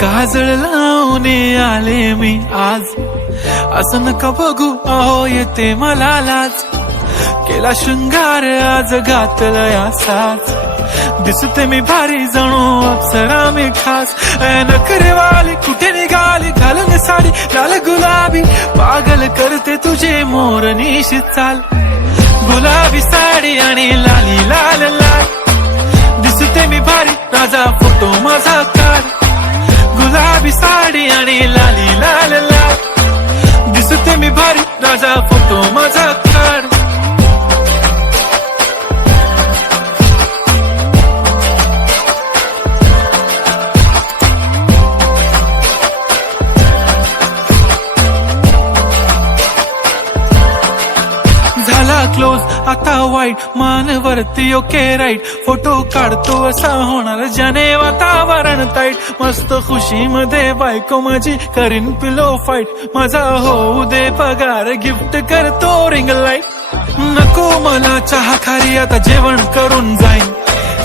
काजळ लावून आले मी आज, असं नका बघू अहो येते मला लाज. केला शृंगार आज घातला साज, दिसते मी भारी जणू अप्सरा मी खास. नखरेवाली कुठे निघाली घालून साडी लाल गुलाबी, पागल करते तुझे मोरनीशी चाल. गुलाबी साडी आणि लाली लाल लाल, दिसते मी भारी राजा फोटो माझा काढ. गुलाबी साडी आणि लाली लाल लाल, दिसते मी भारी राजा फोटो माझा काढ. झाला क्लोज आता वाईट, मानवरती ओके राईट. फोटो काढतो असा होणार ज्याने वातावरण ताईट. मस्त खुशी मध्ये बायको माझी करीन पिलो फाईट. माझा होऊ दे पगार गिफ्ट करतो रिंग लाईट. नको मला चहा खारी आता जेवण करून जाईन.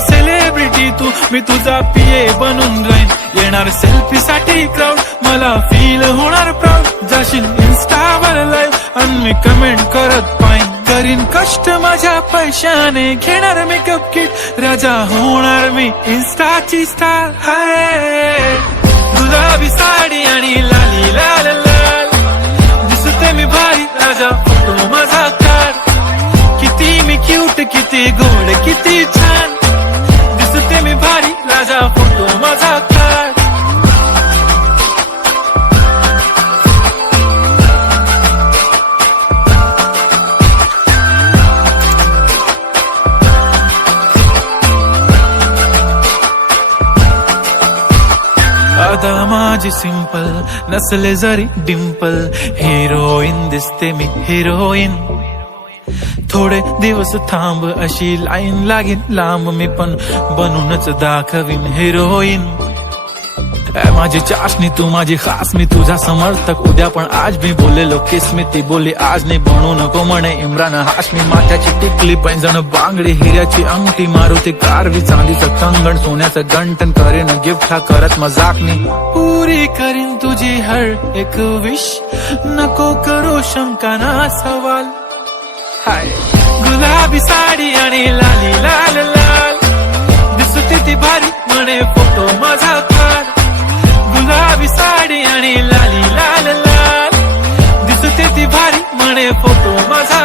सेलिब्रिटी तू मी तुझा पिये बनून राहीन. येणार सेल्फी साठी क्राऊड मला फील होणार प्राऊड. जाशील इन्स्टावर लाईव्ह आणि मी कमेंट करत पाहिन. करीन कष्ट माझ्या पैशाने घेणार मेकअप किट. राजा होणार मी इन्स्टाची स्टार. हाय गुलाबी साडी आणि लाली लाल लाल, दिसते मी भारी राजा फोटो माझा काढ. किती मी क्यूट किती गोड किती छान, दिसते मी भारी राजा फोटो माझा काढ. आता माझी सिंपल नसले जरी डिंपल, हिरोईन दिसते मी हिरोईन. थोडे दिवस थांब अशी लाईन लागेल लांब, मी पण बनूनच दाखवीन हिरोईन. माझी चाशनी तू माझी खास, मी तुझा समर्थक उद्या पण आज. मी बोललेलो किस मी ती बोलली आज नाही. बनू नको म्हणे इम्रान हाशमी. माथ्याची टिकली पैंजण बांगडी हिऱ्याची अंगठी, मारुती कारवी चांदीचं कंगण सोन्याचं गंटन. करेन गिफ्ट हा करत मजाक मी, पुरी करीन तुझी हर एक विश. नको करू शंका ना सवाल. हाय गुलाबी साडी आणि लाली लाल लाल, दिसते ती भारी म्हणे फोटो माझा काढ. गुलाबी साडी आणि लाली लाल लाल, दिसते ती भारी म्हणे फोटो माझा.